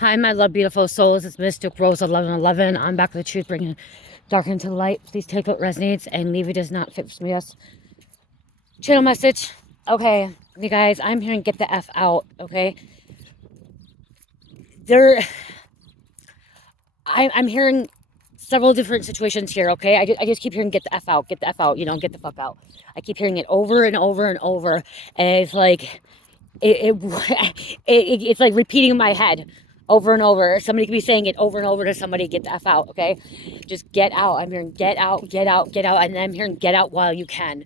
Hi, my love, beautiful souls. It's Mystic Rose 1111. I'm back with the truth, bringing dark into the light. Please take what resonates and leave it does not fit for me. Yes. Channel message. Okay, you guys, I'm hearing get the F out. Okay, there. I'm hearing several different situations here. Okay, I just keep hearing get the F out, get the F out. Get the fuck out. I keep hearing it over and over and over, and it's like it's like repeating in my head over and over. Somebody could be saying it over and over to somebody, get the F out, okay? Just get out. I'm hearing get out, get out, get out. And then I'm hearing get out while you can,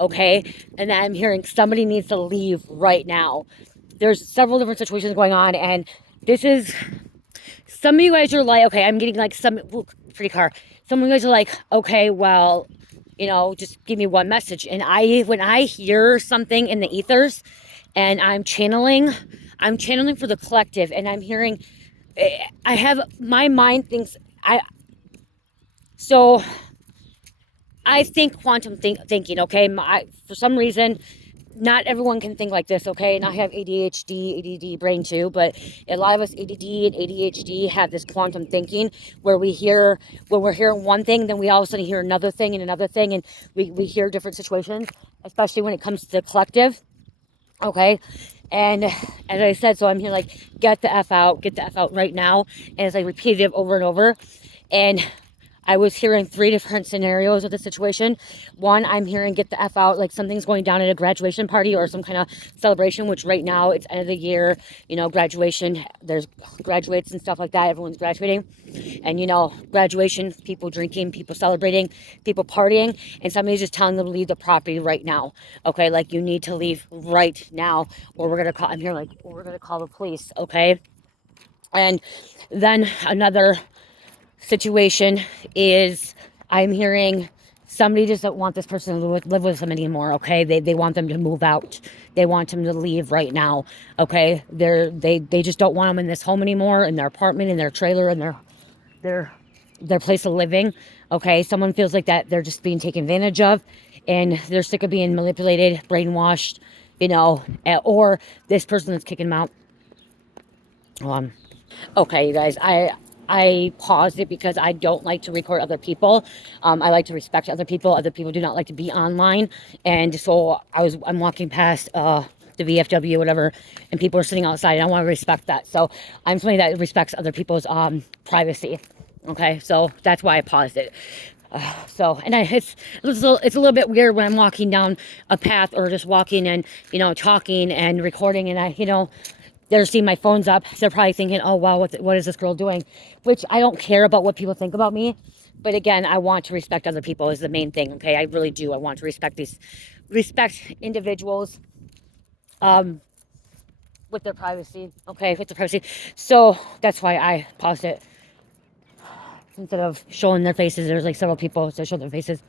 okay? And then I'm hearing somebody needs to leave right now. There's several different situations going on. And this is, some of you guys are like, okay, I'm getting like some, ooh, pretty car. Some of you guys are like, okay, well, just give me one message. And when I hear something in the ethers, and I'm channeling for the collective, and I'm hearing, I have, my mind thinks, so I think quantum thinking, okay? For some reason, not everyone can think like this, okay? And I have ADHD, ADD brain too, but a lot of us ADD and ADHD have this quantum thinking where when we're hearing one thing, then we all of a sudden hear another thing and another thing, and we hear different situations, especially when it comes to the collective, okay? And as I said, so I'm here like, get the F out right now. And it's like repeated over and over. And I was hearing three different scenarios of the situation. One, I'm hearing get the F out, like something's going down at a graduation party or some kind of celebration, which right now it's end of the year, graduation, there's graduates and stuff like that. Everyone's graduating. And, graduation, people drinking, people celebrating, people partying. And somebody's just telling them to leave the property right now. Okay, like you need to leave right now or we're going to call, I'm here like, or we're going to call the police. Okay. And then another situation is I'm hearing somebody just don't want this person to live with them anymore, okay? They want them to move out. They want them to leave right now, okay? They just don't want them in this home anymore, in their apartment, in their trailer, in their place of living, okay? Someone feels like that they're just being taken advantage of, and they're sick of being manipulated, brainwashed, or this person that's kicking them out. Okay, you guys, I paused it because I don't like to record other people. I like to respect other people. Other people do not like to be online, and so I'm walking past the VFW, whatever, and people are sitting outside. And I want to respect that. So I'm somebody that respects other people's privacy. Okay, so that's why I paused it. It's a little bit weird when I'm walking down a path or just walking and talking and recording, and they're seeing my phone's up. They're probably thinking, oh, wow, what is this girl doing? Which I don't care about what people think about me. But again, I want to respect other people is the main thing, okay? I really do. I want to respect individuals with their privacy, okay? With their privacy. So that's why I paused it. Instead of showing their faces, there's like several people that show their faces.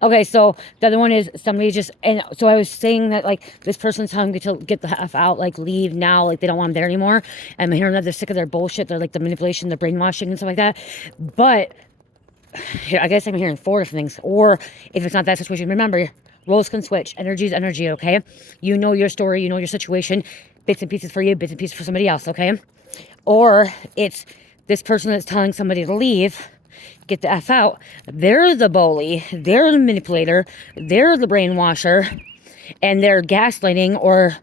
Okay, so the other one is somebody just, and so I was saying that like this person's telling me to get the F out, like leave now, like they don't want them there anymore. And I'm hearing that they're sick of their bullshit, they're like the manipulation, the brainwashing and stuff like that. But I guess I'm hearing four different things. Or if it's not that situation, remember, roles can switch. Energy is energy, okay? You know your story, you know your situation, bits and pieces for you, bits and pieces for somebody else, okay? Or it's this person that's telling somebody to leave, get the F out. They're the bully, they're the manipulator, they're the brainwasher, and they're gaslighting or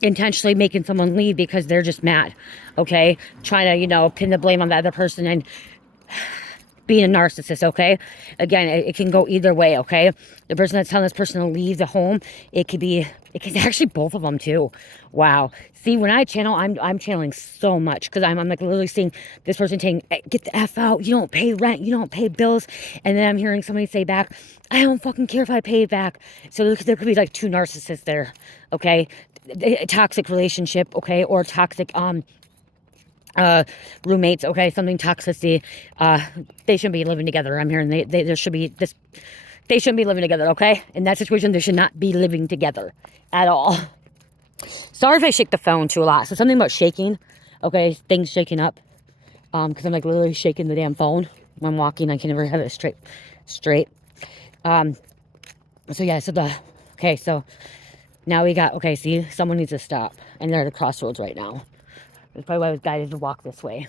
intentionally making someone leave because they're just mad, okay? Trying to, pin the blame on the other person and being a narcissist, okay? Again, it can go either way, okay? The person that's telling this person to leave the home, it can actually both of them too. Wow. See, when I channel, I'm channeling so much because I'm like literally seeing this person saying, get the F out, you don't pay rent, you don't pay bills. And then I'm hearing somebody say back, I don't fucking care if I pay it back. So there could be like two narcissists there, okay? A toxic relationship, okay? Or toxic, roommates, okay, something toxicity, they shouldn't be living together. I'm hearing there should be this, they shouldn't be living together, okay? In that situation, they should not be living together at all. Sorry if I shake the phone too a lot. So something about shaking, okay, things shaking up, because I'm like literally shaking the damn phone when I'm walking. I can never have it straight. So yeah, so now we got, okay, see, someone needs to stop, and they're at a crossroads right now. That's probably why I was guided to walk this way.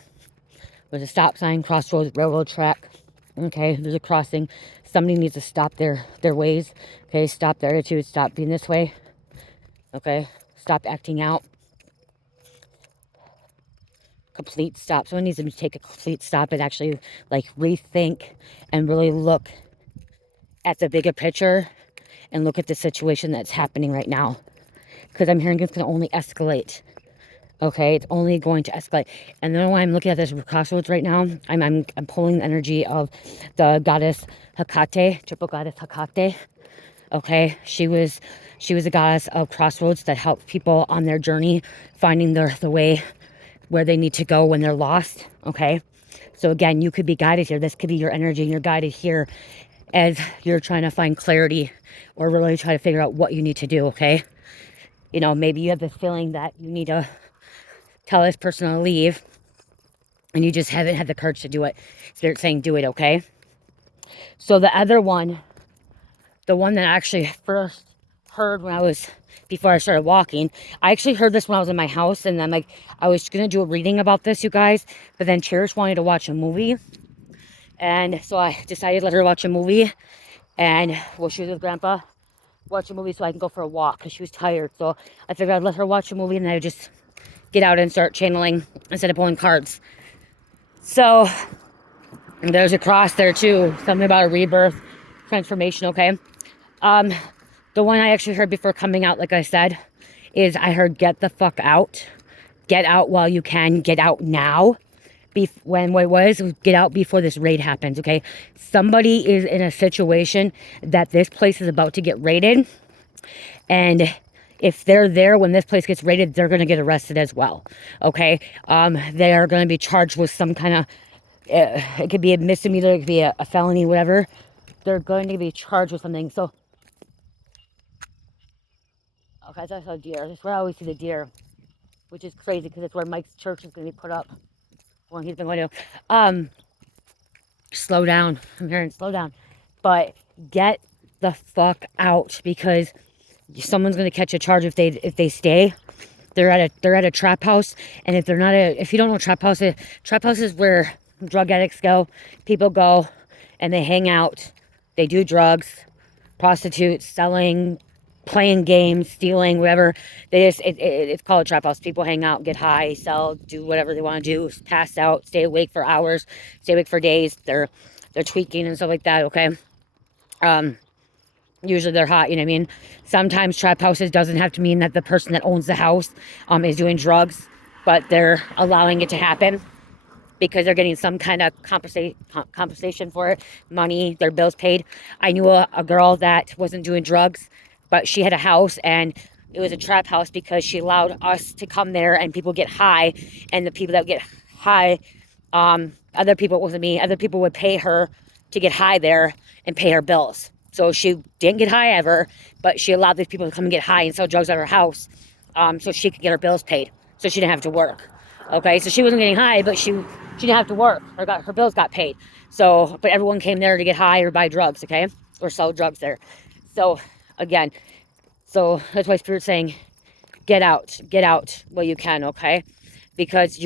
There's a stop sign, crossroads, railroad track. Okay, there's a crossing. Somebody needs to stop their ways. Okay, stop their attitude. Stop being this way. Okay, stop acting out. Complete stop. Someone needs to take a complete stop and actually like rethink and really look at the bigger picture and look at the situation that's happening right now. Because I'm hearing it's going to only escalate. Okay, it's only going to escalate. And then when I'm looking at this crossroads right now, I'm pulling the energy of the goddess Hecate, triple goddess Hecate. Okay, she was a goddess of crossroads that helped people on their journey, finding the way where they need to go when they're lost. Okay, so again, you could be guided here. This could be your energy, and you're guided here as you're trying to find clarity or really try to figure out what you need to do. Okay, you know, maybe you have this feeling that you need to tell this person to leave and you just haven't had the courage to do it. Spirit saying do it. Okay, so the other one, the one that I actually first heard before I started walking, I actually heard this when I was in my house, and then like I was gonna do a reading about this, you guys, but then Cherish wanted to watch a movie, and so I decided to let her watch a movie, and well, she was with Grandpa, watch a movie so I can go for a walk because she was tired. So I figured I'd let her watch a movie and then I'd just get out and start channeling instead of pulling cards. So and there's a cross there too, something about a rebirth, transformation. Okay. The one I actually heard before coming out, like I said, is I heard get the fuck out. Get out while you can. Get out now. Get out before this raid happens, okay? Somebody is in a situation that this place is about to get raided. And if they're there when this place gets raided, they're going to get arrested as well, okay? They are going to be charged with some kind of, it could be a misdemeanor, it could be a felony, whatever. They're going to be charged with something, so. Okay, I thought I saw a deer. That's where I always see the deer, which is crazy because it's where Mike's church is going to be put up. Well, he's been going to. Slow down. I'm hearing slow down. But get the fuck out because someone's going to catch a charge if they stay. They're at a trap house, and if you don't know trap house is where drug addicts go. People go and they hang out. They do drugs, prostitutes, selling, playing games, stealing, whatever. It's called a trap house. People hang out, get high, sell, do whatever they want to do, pass out, stay awake for hours, stay awake for days. They're tweaking and stuff like that. Okay. Usually they're hot, you know what I mean? Sometimes trap houses doesn't have to mean that the person that owns the house is doing drugs, but they're allowing it to happen because they're getting some kind of compensation for it, money, their bills paid. I knew a girl that wasn't doing drugs, but she had a house, and it was a trap house because she allowed us to come there and people get high, and the people that get high, other people, it wasn't me, other people would pay her to get high there and pay her bills. So she didn't get high ever, but she allowed these people to come and get high and sell drugs at her house, so she could get her bills paid, so she didn't have to work. Okay, so she wasn't getting high, but she didn't have to work. Her bills got paid. So, but everyone came there to get high or buy drugs, okay, or sell drugs there. So again, so that's why Spirit's saying, get out while you can, okay? Because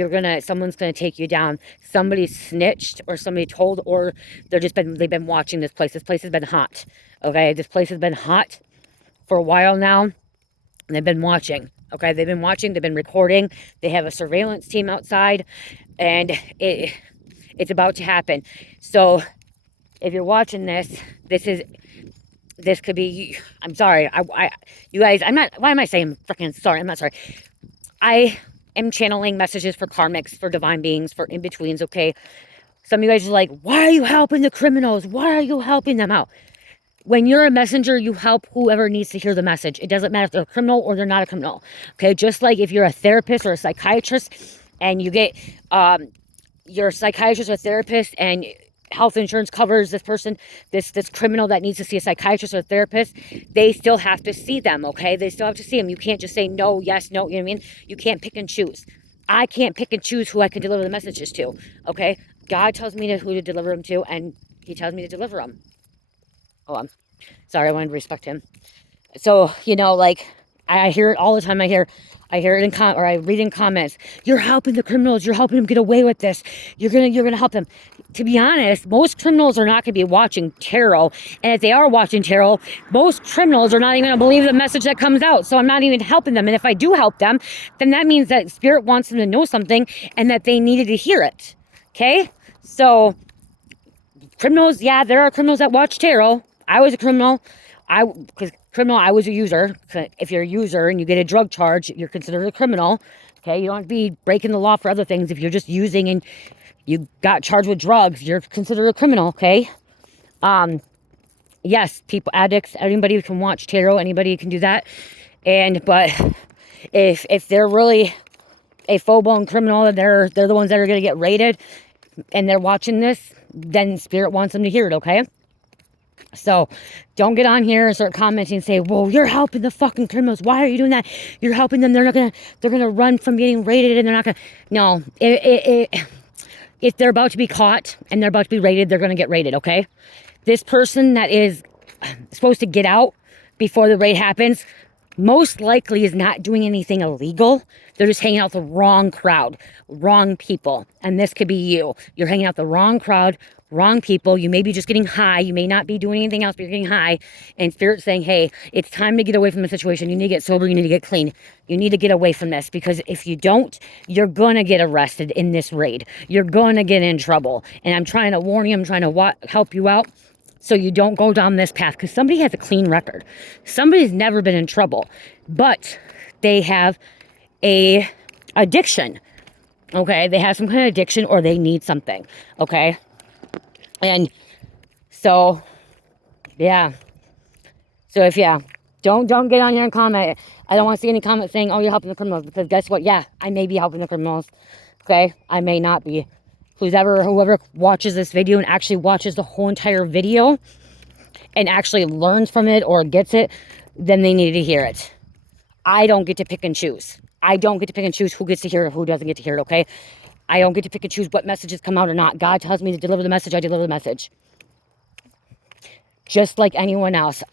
someone's gonna take you down. Somebody snitched, or somebody told, or they've been watching this place. This place has been hot, okay? This place has been hot for a while now, and they've been watching, okay? They've been watching, they've been recording. They have a surveillance team outside, and it's about to happen. So if you're watching this could be, I'm sorry, you guys, why am I saying freaking sorry? I'm not sorry. I am channeling messages for karmics, for divine beings, for in-betweens, okay? Some of you guys are like, why are you helping the criminals? Why are you helping them out? When you're a messenger, you help whoever needs to hear the message. It doesn't matter if they're a criminal or they're not a criminal, okay? Just like if you're a therapist or a psychiatrist and you get, you're a psychiatrist or a therapist and health insurance covers this person, this criminal that needs to see a psychiatrist or a therapist, they still have to see them, okay? They still have to see them. You can't just say no, yes, no, you know what I mean? You can't pick and choose. I can't pick and choose who I can deliver the messages to, okay? God tells me who to deliver them to, and he tells me to deliver them. Oh, I'm sorry, I wanted to respect him. So, like, I hear it all the time. I hear, I hear it in or I read in comments, you're helping the criminals, you're helping them get away with this, you're gonna help them. To be honest, most criminals are not gonna be watching tarot, and if they are watching tarot, most criminals are not even gonna believe the message that comes out. So I'm not even helping them. And if I do help them, then that means that spirit wants them to know something and that they needed to hear it. Okay, so criminals, yeah, there are criminals that watch tarot. I was a criminal. I was a user. If you're a user and you get a drug charge, you're considered a criminal. Okay, you don't have to be breaking the law for other things. If you're just using and you got charged with drugs, you're considered a criminal. Okay. Yes, people, addicts, anybody can watch tarot. Anybody can do that. But if they're really a full-blown criminal and they're the ones that are going to get raided and they're watching this, then spirit wants them to hear it. Okay. So don't get on here and start commenting and say, well, you're helping the fucking criminals. Why are you doing that? You're helping them. They're going to run from getting raided and they're not going to. No, if they're about to be caught and they're about to be raided, they're going to get raided. Okay. This person that is supposed to get out before the raid happens, most likely is not doing anything illegal. They're just hanging out with the wrong crowd, wrong people. And this could be you. You're hanging out with the wrong crowd, wrong people. You may be just getting high. You may not be doing anything else, but you're getting high. And Spirit's saying, hey, it's time to get away from the situation. You need to get sober. You need to get clean. You need to get away from this, because if you don't, you're going to get arrested in this raid. You're going to get in trouble. And I'm trying to warn you. I'm trying to help you out, so you don't go down this path, because somebody has a clean record. Somebody's never been in trouble, but they have a addiction. Okay, they have some kind of addiction, or they need something. Okay, and so yeah. So if don't get on here and comment. I don't want to see any comments saying, "Oh, you're helping the criminals," because guess what? Yeah, I may be helping the criminals. Okay, I may not be. Whoever watches this video and actually watches the whole entire video and actually learns from it or gets it, then they need to hear it. I don't get to pick and choose. I don't get to pick and choose who gets to hear it, who doesn't get to hear it, okay? I don't get to pick and choose what messages come out or not. God tells me to deliver the message, I deliver the message. Just like anyone else.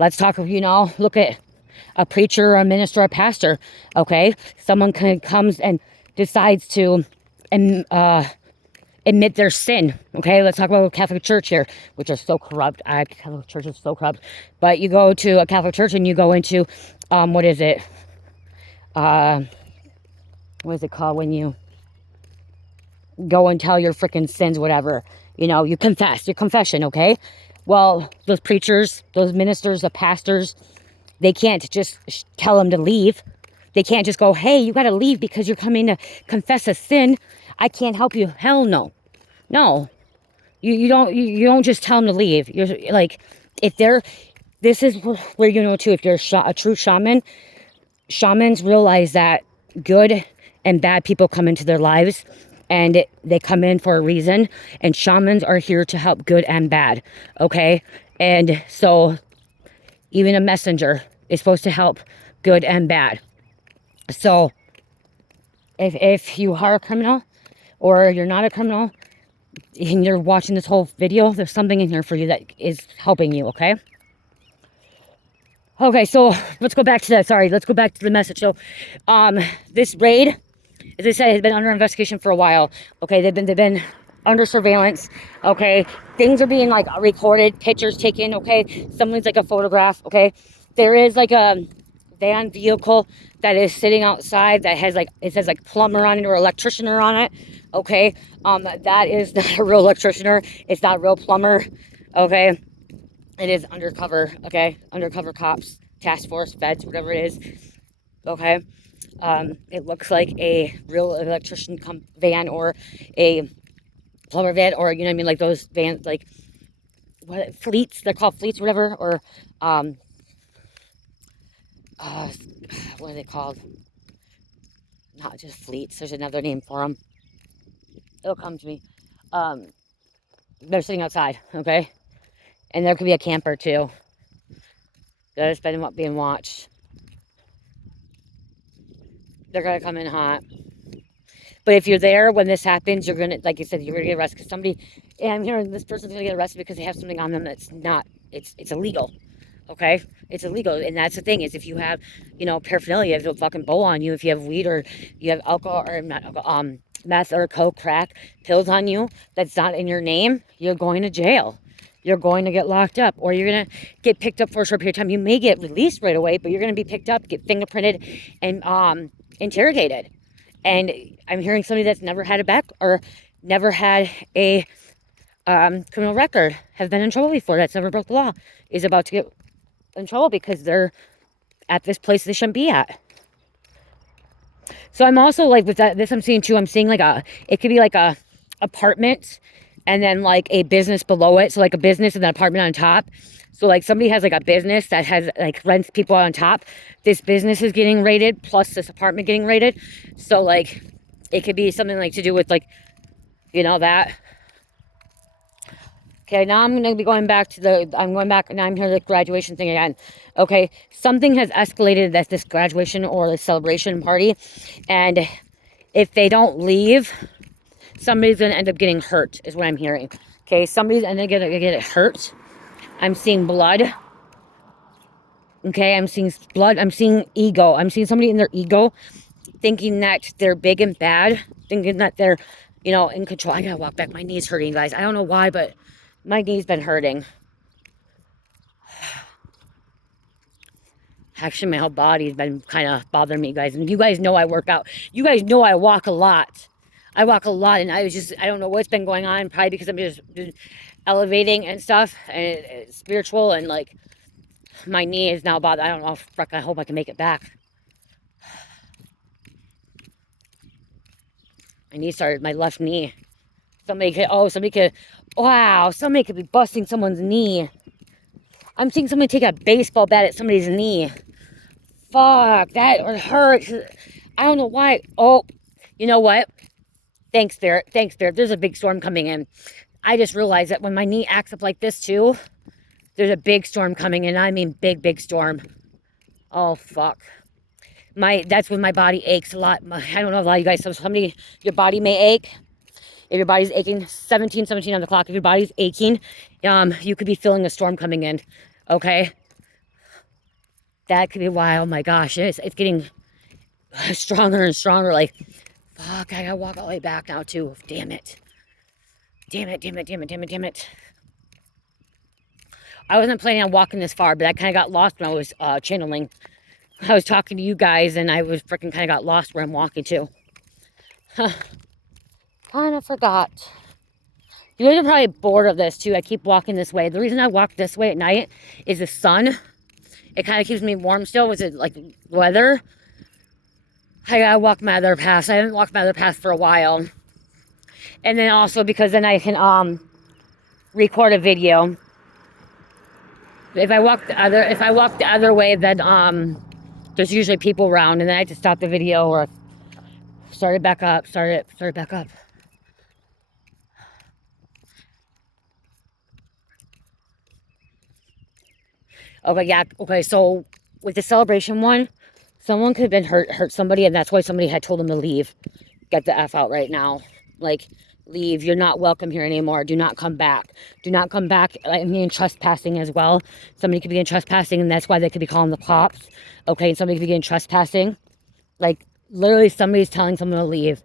Let's talk, look at a preacher, a minister, a pastor, okay? Someone comes and decides to admit their sin. Okay, let's talk about Catholic Church here, which are so corrupt. Catholic Church is so corrupt. But you go to a Catholic Church and you go into what is it called when you go and tell your freaking sins, whatever, you confess, your confession. Okay, well, those preachers, those ministers, the pastors, they can't just tell them to leave. They can't just go, hey, you got to leave because you're coming to confess a sin. I can't help you. Hell no. No, you don't just tell them to leave. You're like, this is where too, if you're a true shaman, shamans realize that good and bad people come into their lives, and they come in for a reason, and shamans are here to help good and bad. Okay. And so even a messenger is supposed to help good and bad. So if you are a criminal or you're not a criminal, and you're watching this whole video, there's something in here for you that is helping you, okay? Okay, so let's go back to that. Sorry, let's go back to the message. So, this raid, as I said, has been under investigation for a while. Okay, they've been under surveillance. Okay, things are being like recorded, pictures taken. Okay, someone's like a photograph. Okay, there is like a van vehicle that is sitting outside that has like, it says like plumber on it or electrician on it. Okay, that is not a real electrician. It's not a real plumber. Okay, it is undercover. Okay, undercover cops, task force, feds, whatever it is. Okay, it looks like a real electrician van or a plumber van, or you know what I mean, like those vans, like what fleets? They're called fleets, whatever, or what are they called? Not just fleets. There's another name for them. It'll come to me. They're sitting outside, okay? And there could be a camper too. That has been being watched. They're gonna come in hot. But if you're there when this happens, you're gonna, like you said, you're gonna get arrested. Because somebody, and I'm hearing this person's gonna get arrested because they have something on them that's not, it's illegal. Okay, it's illegal, and that's the thing is if you have, paraphernalia, if you have a fucking bowl on you, if you have weed or you have alcohol or not alcohol, meth or coke, crack, pills on you that's not in your name, you're going to jail. You're going to get locked up, or you're gonna get picked up for a short period of time. You may get released right away, but you're gonna be picked up, get fingerprinted, and interrogated. And I'm hearing somebody that's never had a back or never had a criminal record, have been in trouble before, that's never broke the law, is about to get in trouble because they're at this place they shouldn't be at. So I'm also like with this I'm seeing too, I'm seeing like it could be like a apartment and then like a business below it. So like a business and an apartment on top. So like somebody has like a business that has like rents people on top. This business is getting raided plus this apartment getting raided. So like it could be something like to do with like, that. Okay, now I'm going to be going back to I'm going back, now I'm here to the graduation thing again. Okay, something has escalated at this graduation or the celebration party, and if they don't leave, somebody's going to end up getting hurt, is what I'm hearing. Okay, somebody's going to get hurt. I'm seeing blood. Okay, I'm seeing blood. I'm seeing ego. I'm seeing somebody in their ego thinking that they're big and bad, thinking that they're, in control. I gotta walk back. My knee's hurting, guys. I don't know why, but my knee's been hurting. Actually, my whole body's been kind of bothering me, guys. And you guys know I work out. You guys know I walk a lot. I walk a lot, and I don't know what's been going on. Probably because I'm just elevating and stuff, and it's spiritual, and like my knee is now bothered. I don't know. Fuck, I hope I can make it back. My left knee. Somebody could be busting someone's knee. I'm seeing somebody take a baseball bat at somebody's knee. Fuck, that hurts. I don't know why. Oh, you know what? Thanks, Spirit. There's a big storm coming in. I just realized that when my knee acts up like this too, there's a big storm coming in. I mean, big storm. Oh, fuck. That's when my body aches a lot. I don't know, a lot of you guys, your body may ache. If your body's aching, 17 on the clock. If your body's aching, you could be feeling a storm coming in. Okay? That could be why, oh my gosh, it's getting stronger and stronger. Like, fuck, I gotta walk all the way back now too. Damn it. I wasn't planning on walking this far, but I kind of got lost when I was channeling. I was talking to you guys, and I was freaking kind of got lost where I'm walking to. Kind of forgot. You guys are probably bored of this too. I keep walking this way. The reason I walk this way at night is the sun. It kind of keeps me warm still. Was it like weather? I gotta walk my other paths. I haven't walked my other path for a while. And then also because then I can record a video. If I walk the other way, then there's usually people around, and then I have to stop the video or start it back up. Okay, yeah. Okay, so with the celebration one, someone could have been hurt somebody, and that's why somebody had told them to leave. Get the F out right now. Like, leave. You're not welcome here anymore. Do not come back. Do not come back. I mean, trespassing as well. Somebody could be in trespassing, and that's why they could be calling the cops. Okay, and somebody could be in trespassing. Like, literally somebody's telling someone to leave.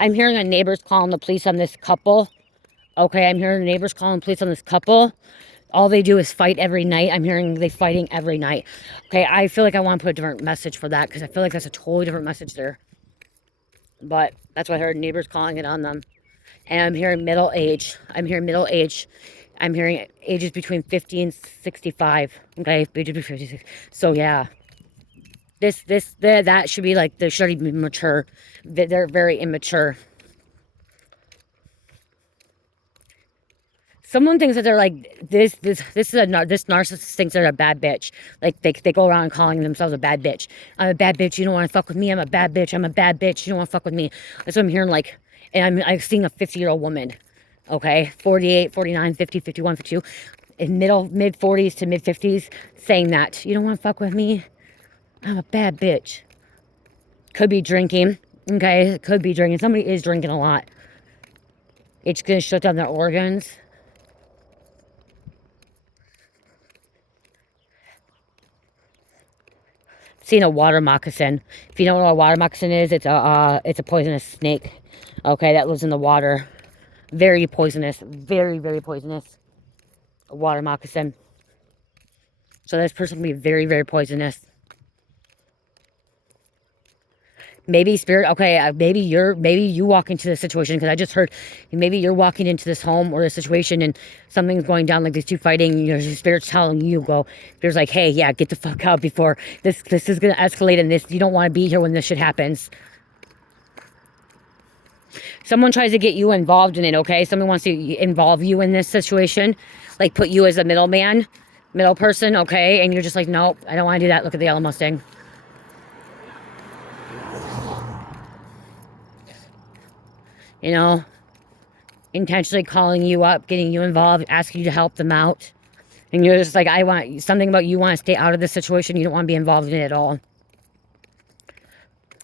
I'm hearing a neighbor's calling the police on this couple. Okay, I'm hearing neighbors calling police on this couple. All they do is fight every night. I'm hearing they fighting every night. Okay, I feel like I want to put a different message for that because I feel like that's a totally different message there. But that's what I heard, neighbors calling it on them. And I'm hearing middle age. I'm hearing ages between 50 and 65. Okay, ages between 56. So yeah. That should be like, they should be mature. They're very immature. Someone thinks that they're like, this narcissist thinks they're a bad bitch. Like, they go around calling themselves a bad bitch. I'm a bad bitch. You don't want to fuck with me. I'm a bad bitch. You don't want to fuck with me. That's what I'm hearing, like, and I'm seeing a 50-year-old woman. Okay, 48, 49, 50, 51, 52, in mid 40s to mid 50s, saying that, you don't want to fuck with me. I'm a bad bitch. Could be drinking. Okay, could be drinking. Somebody is drinking a lot. It's going to shut down their organs. Seeing a water moccasin. If you don't know what a water moccasin is, it's a poisonous snake. Okay, that lives in the water. Very poisonous. Very, very poisonous. A water moccasin. So this person can be very, very poisonous. Maybe spirit, okay, maybe you walk into this situation, because I just heard maybe you're walking into this home or this situation and something's going down, like these two fighting, your spirit's telling you, there's like, hey, yeah, get the fuck out before this is gonna escalate, and you don't want to be here when this shit happens. Someone tries to get you involved in it, okay? Someone wants to involve you in this situation, like put you as a middle person, okay? And you're just like, nope, I don't want to do that. Look at the yellow Mustang. You know, intentionally calling you up, getting you involved, asking you to help them out. And you're just like, I want something about you want to stay out of this situation. You don't want to be involved in it at all.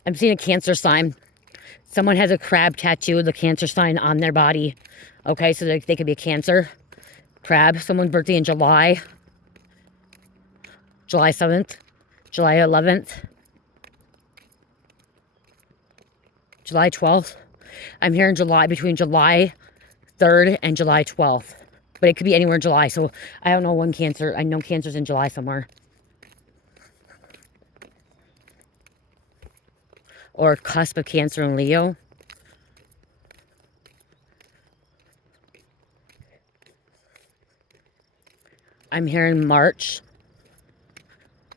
I'm seeing a Cancer sign. Someone has a crab tattoo with the Cancer sign on their body. Okay, so they could be a Cancer. Crab. Someone's birthday in July. July 7th. July 11th. July 12th. I'm here in July, between July 3rd and July 12th. But it could be anywhere in July. So I don't know when Cancer. I know Cancer's in July somewhere. Or cusp of Cancer and Leo. I'm here in March.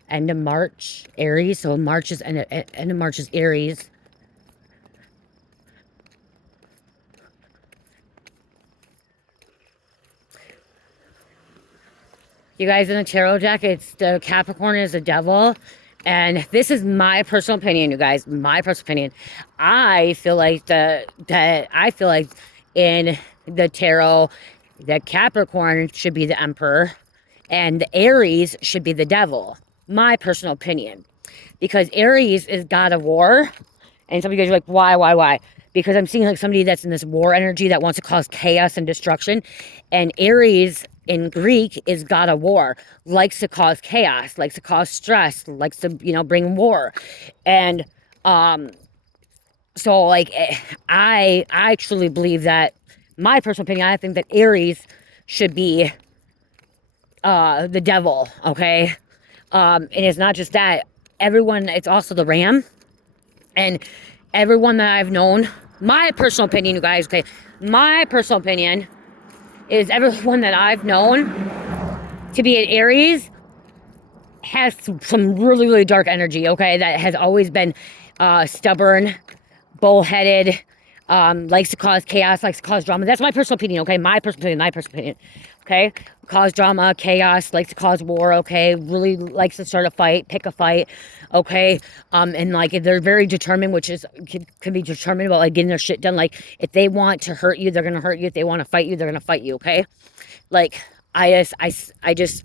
End of March, Aries. So March is end of March is Aries. You guys, in the tarot deck, it's the Capricorn is the devil. And this is my personal opinion, you guys. My personal opinion. I feel like in the tarot, the Capricorn should be the emperor and the Aries should be the devil. My personal opinion. Because Aries is god of war. And some of you guys are like, why? Because I'm seeing like somebody that's in this war energy that wants to cause chaos and destruction. And Aries in Greek is god of war, likes to cause chaos, likes to cause stress, likes to, bring war. And so like I truly believe that, my personal opinion, I think that Aries should be the devil, okay? And it's not just that. Everyone, it's also the ram. And everyone that I've known, my personal opinion, you guys, okay? My personal opinion is everyone that I've known to be an Aries has some really, really dark energy, okay? That has always been stubborn, bullheaded, likes to cause chaos, likes to cause drama. That's my personal opinion, okay? My personal opinion, okay? Cause drama, chaos, likes to cause war, okay? Really likes to start a fight, pick a fight, okay? And like, they're very determined, which is, can be determined about like getting their shit done. Like, if they want to hurt you, they're gonna hurt you. If they want to fight you, they're gonna fight you, okay? Like, I just,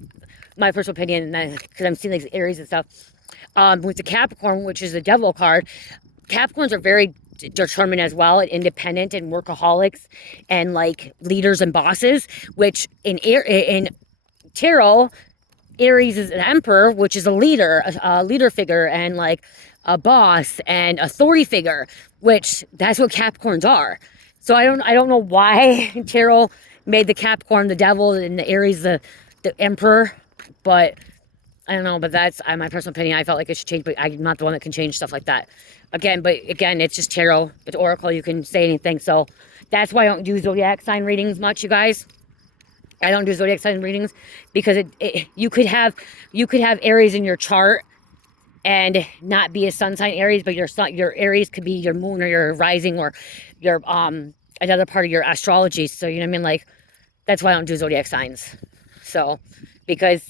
my personal opinion, because I'm seeing like Aries and stuff, with the Capricorn, which is the devil card, Capricorns are very determined as well, and independent and workaholics and like leaders and bosses, which in tarot, Aries is an emperor, which is a leader figure and like a boss and authority figure, which that's what Capricorns are. So I don't know why tarot made the Capricorn the devil and the Aries the emperor, but I don't know. But that's my personal opinion. I felt like it should change, but I'm not the one that can change stuff like that. Again, it's just tarot. It's oracle. You can say anything. So that's why I don't do zodiac sign readings much, you guys. I don't do zodiac sign readings because you could have Aries in your chart and not be a sun sign Aries, but your Aries could be your moon or your rising or your another part of your astrology. So you know what I mean? Like, that's why I don't do zodiac signs. So because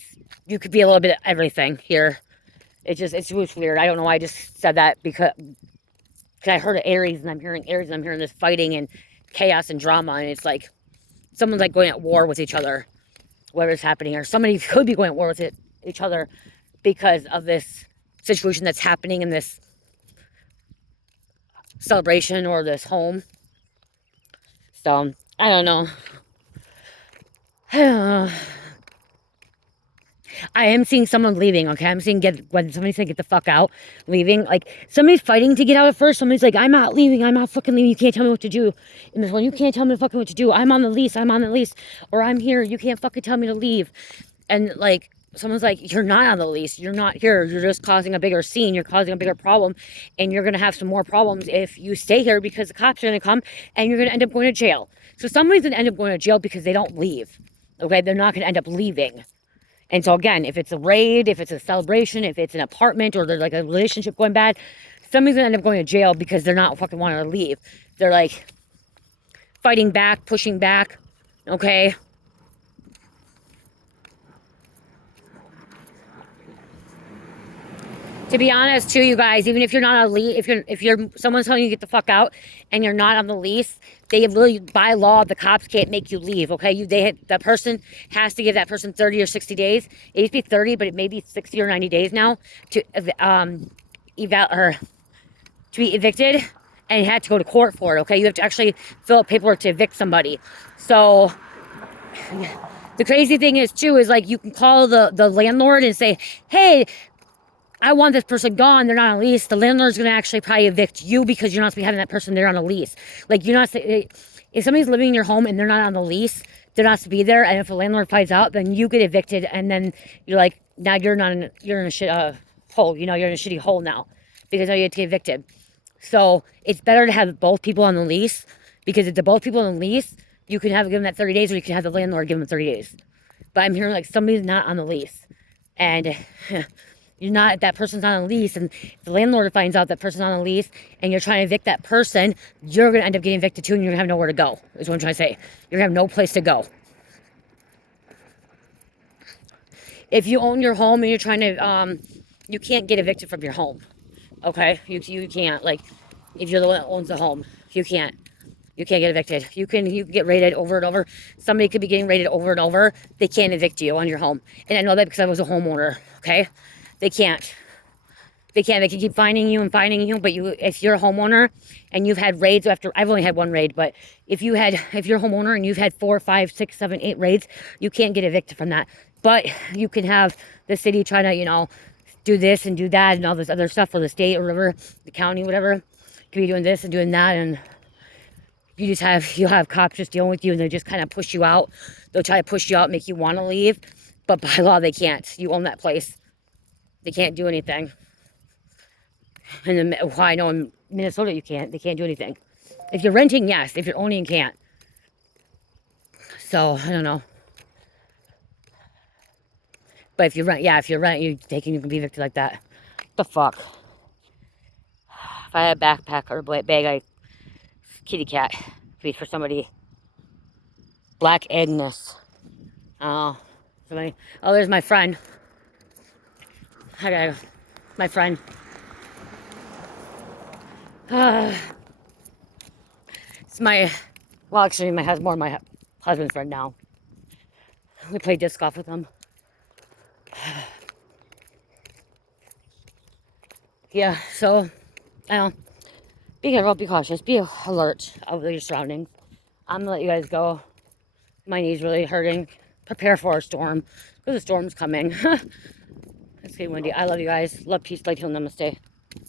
you could be a little bit of everything here. It's just weird. I don't know why I just said that because I heard of Aries and I'm hearing Aries and I'm hearing this fighting and chaos and drama, and it's like someone's like going at war with each other, whatever's happening, or somebody could be going at war with each other because of this situation that's happening in this celebration or this home. So I don't know. I am seeing someone leaving, okay? I'm seeing when somebody's saying get the fuck out, leaving. Like, somebody's fighting to get out at first. Somebody's like, I'm not leaving. I'm not fucking leaving. You can't tell me what to do. And this one, you can't tell me fucking what to do. I'm on the lease. I'm on the lease. Or I'm here. You can't fucking tell me to leave. And, like, someone's like, you're not on the lease. You're not here. You're just causing a bigger scene. You're causing a bigger problem. And you're going to have some more problems if you stay here because the cops are going to come and you're going to end up going to jail. So somebody's going to end up going to jail because they don't leave. Okay? They're not going to end up leaving. And so again, if it's a raid, if it's a celebration, if it's an apartment or there's like a relationship going bad, somebody's going to end up going to jail because they're not fucking wanting to leave. They're like fighting back, pushing back. Okay? To be honest, too, you guys, even if you're not on a lease, if you're someone's telling you to get the fuck out and you're not on the lease, they really, by law, the cops can't make you leave. Okay, the person has to give that person 30 or 60 days. It used to be 30, but it may be 60 or 90 days now to to be evicted, and you have to go to court for it. Okay, you have to actually fill out paperwork to evict somebody. So the crazy thing is too is like you can call the landlord and say, hey, I want this person gone. They're not on a lease. The landlord's going to actually probably evict you because you're not supposed to be having that person there on a lease. Like, you're not, if somebody's living in your home and they're not on the lease, they're not supposed to be there. And if the landlord finds out, then you get evicted. And then you're like, now you're in a shit hole. You know, you're in a shitty hole now because now you have to get evicted. So it's better to have both people on the lease, because if they're both people on the lease, you can give them that 30 days, or you can have the landlord give them 30 days. But I'm hearing like somebody's not on the lease. And you're not, that person's not on a lease, and if the landlord finds out that person's on a lease and you're trying to evict that person, you're going to end up getting evicted too, and you're going to have nowhere to go, is what I'm trying to say. You're going to have no place to go. If you own your home and you're trying to, you can't get evicted from your home, okay? You can't, like, if you're the one that owns the home, you can't. You can't get evicted. You can get raided over and over. Somebody could be getting raided over and over. They can't evict you on your home. And I know that because I was a homeowner, okay? They can't. They can keep finding you, but if you're a homeowner and you've had raids after, I've only had one raid, but if you're a homeowner and you've had 4, 5, 6, 7, 8 raids, you can't get evicted from that. But you can have the city try to, do this and do that and all this other stuff, or the state or whatever, the county, whatever, could be doing this and doing that, and you'll have cops just dealing with you, and they just kind of push you out. They'll try to push you out, make you want to leave, but by law they can't. You own that place. They can't do anything. And I know in Minnesota they can't do anything. If you're renting, yes. If you're owning, can't. So, I don't know. But if you rent, you can be evicted like that. What the fuck? If I had a backpack or a bag, kitty cat, be for somebody. Black Agnes. Oh, somebody. Oh, there's my friend. My friend. It's actually my husband's friend now. We play disc golf with him. Yeah, so, I don't know. Be careful, be cautious, be alert of your surroundings. I'm gonna let you guys go. My knee's really hurting. Prepare for a storm, because the storm's coming. It's getting windy. I love you guys. Love, peace, light, heal, namaste.